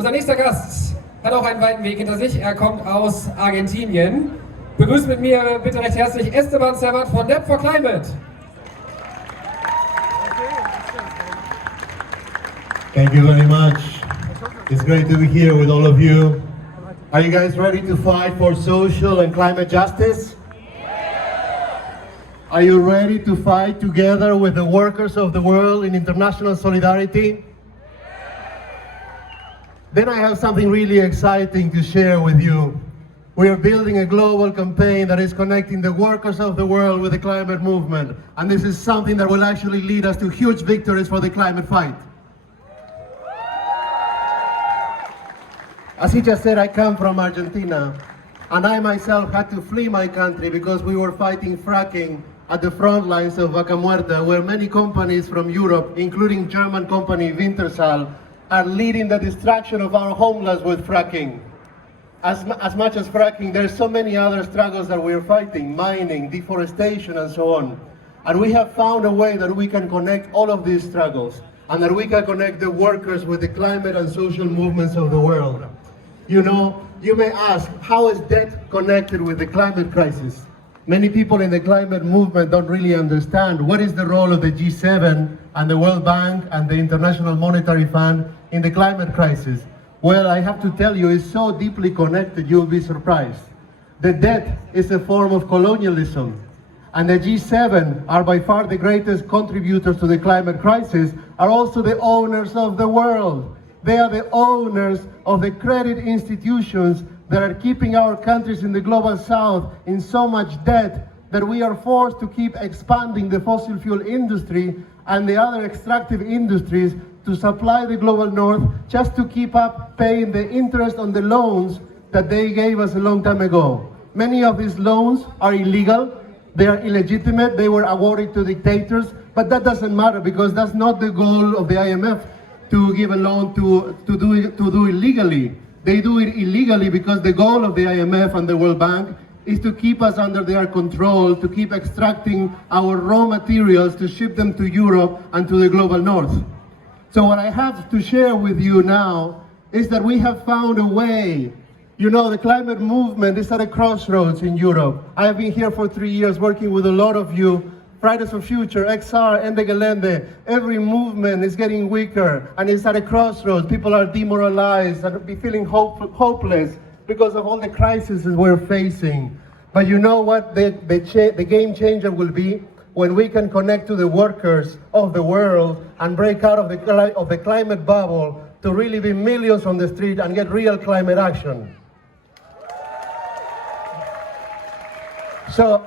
Unser nächster Gast hat auch einen weiten Weg hinter sich. Er kommt aus Argentinien. Begrüßt mit mir bitte recht herzlich Esteban Servat von Debt for Climate. Thank you very much. It's great to be here with all of you. Are you guys ready to fight for social and climate justice? Are you ready to fight together with the workers of the world in international solidarity? Then I have something really exciting to share with you. We are building a global campaign that is connecting the workers of the world with the climate movement. And this is something that will actually lead us to huge victories for the climate fight. As he just said, I come from Argentina, and I myself had to flee my country because we were fighting fracking at the front lines of Vaca Muerta, where many companies from Europe, including German company Wintershall, are leading the destruction of our homelands with fracking. As much as fracking, there's so many other struggles that we're fighting, mining, deforestation, and so on. And we have found a way that we can connect all of these struggles, and that we can connect the workers with the climate and social movements of the world. You know, you may ask, how is debt connected with the climate crisis? Many people in the climate movement don't really understand what is the role of the G7 and the World Bank and the International Monetary Fund in the climate crisis. Well, I have to tell you, it's so deeply connected, you'll be surprised. The debt is a form of colonialism, and the G7 are by far the greatest contributors to the climate crisis, are also the owners of the world. They are the owners of the credit institutions that are keeping our countries in the global south in so much debt that we are forced to keep expanding the fossil fuel industry and the other extractive industries to supply the global north just to keep up paying the interest on the loans that they gave us a long time ago. Many of these loans are illegal, they are illegitimate, they were awarded to dictators, but that doesn't matter because that's not the goal of the IMF to give a loan to do it legally. They do it illegally because the goal of the IMF and the World Bank is to keep us under their control, to keep extracting our raw materials to ship them to Europe and to the global north. So what I have to share with you now is that we have found a way. You know, the climate movement is at a crossroads in Europe. I have been here for 3 years working with a lot of you. Fridays for Future, XR, Ende Gelände, every movement is getting weaker and it's at a crossroads. People are demoralized and be feeling hopeless because of all the crises we're facing. But you know what the game changer will be? When we can connect to the workers of the world and break out of the climate bubble to really be millions on the street and get real climate action. So,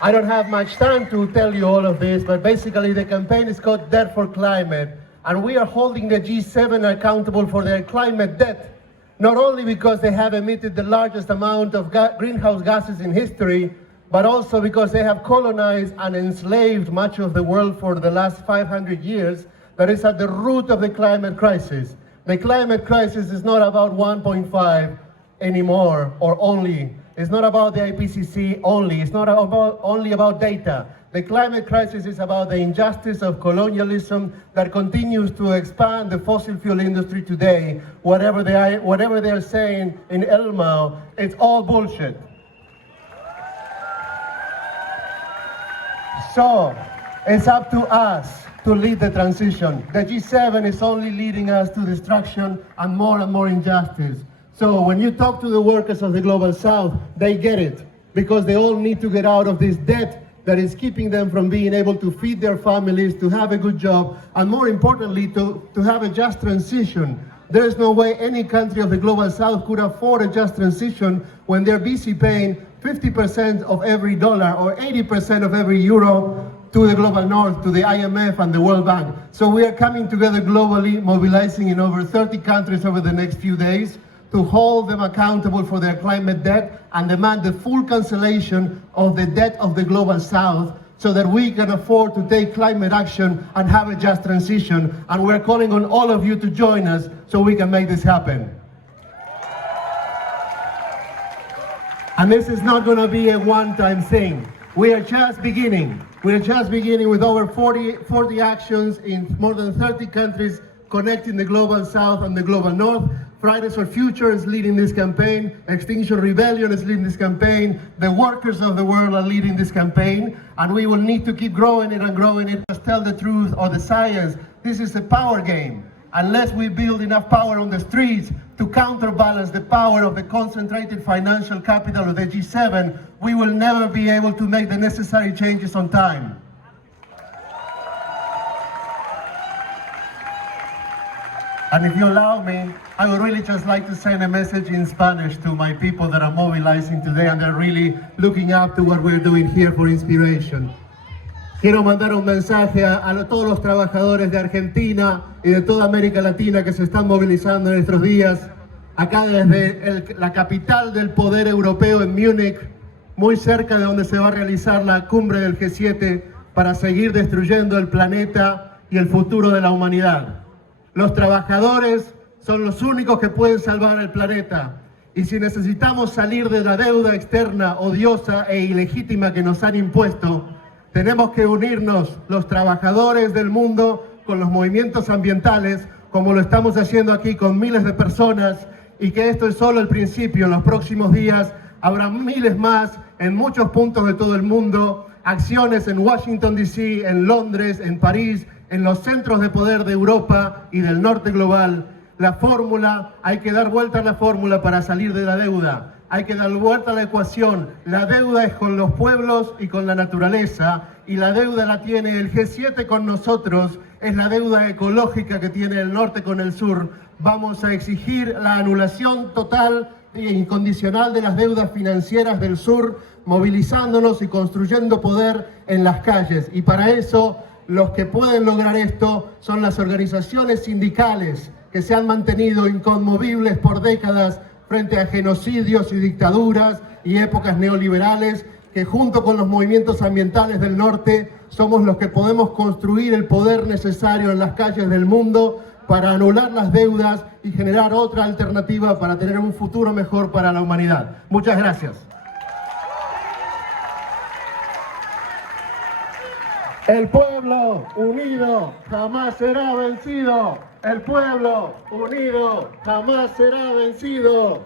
I don't have much time to tell you all of this, but basically the campaign is called Debt for Climate, and we are holding the G7 accountable for their climate debt, not only because they have emitted the largest amount of greenhouse gases in history, but also because they have colonized and enslaved much of the world for the last 500 years, that is at the root of the climate crisis. The climate crisis is not about 1.5 anymore, or only. It's not about the IPCC only. It's not only about data. The climate crisis is about the injustice of colonialism that continues to expand the fossil fuel industry today. Whatever they're saying in Elmau, it's all bullshit. So, it's up to us to lead the transition. The G7 is only leading us to destruction and more injustice. So when you talk to the workers of the Global South, they get it, because they all need to get out of this debt that is keeping them from being able to feed their families, to have a good job, and more importantly, to have a just transition. There is no way any country of the Global South could afford a just transition when they're busy paying 50% of every dollar or 80% of every euro to the Global North, to the IMF and the World Bank. So we are coming together globally, mobilizing in over 30 countries over the next few days, to hold them accountable for their climate debt and demand the full cancellation of the debt of the Global South so that we can afford to take climate action and have a just transition. And we're calling on all of you to join us so we can make this happen. And this is not going to be a one-time thing. We are just beginning. We are just beginning with over 40 actions in more than 30 countries connecting the global south and the global north. Fridays for Future is leading this campaign. Extinction Rebellion is leading this campaign. The workers of the world are leading this campaign. And we will need to keep growing it and growing it. Just tell the truth or the science. This is a power game. Unless we build enough power on the streets to counterbalance the power of the concentrated financial capital of the G7, we will never be able to make the necessary changes on time. And if you allow me, I would really just like to send a message in Spanish to my people that are mobilizing today and they're really looking up to what we're doing here for inspiration. Quiero mandar un mensaje a todos los trabajadores de Argentina y de toda América Latina que se están movilizando en estos días, acá desde la capital del poder europeo en Múnich, muy cerca de donde se va a realizar la cumbre del G7 para seguir destruyendo el planeta y el futuro de la humanidad. Los trabajadores son los únicos que pueden salvar el planeta. Y si necesitamos salir de la deuda externa odiosa e ilegítima que nos han impuesto, tenemos que unirnos los trabajadores del mundo con los movimientos ambientales, como lo estamos haciendo aquí con miles de personas, y que esto es solo el principio. En los próximos días habrá miles más en muchos puntos de todo el mundo, acciones en Washington DC, en Londres, en París, en los centros de poder de Europa y del norte global. La fórmula, hay que dar vuelta a la fórmula para salir de la deuda. Hay que dar vuelta a la ecuación. La deuda es con los pueblos y con la naturaleza, y la deuda la tiene el G7 con nosotros, es la deuda ecológica que tiene el norte con el sur. Vamos a exigir la anulación total e incondicional de las deudas financieras del sur, movilizándonos y construyendo poder en las calles. Y para eso, los que pueden lograr esto son las organizaciones sindicales que se han mantenido inconmovibles por décadas frente a genocidios y dictaduras y épocas neoliberales, que junto con los movimientos ambientales del norte somos los que podemos construir el poder necesario en las calles del mundo para anular las deudas y generar otra alternativa para tener un futuro mejor para la humanidad. Muchas gracias. El pueblo unido jamás será vencido. El pueblo unido jamás será vencido.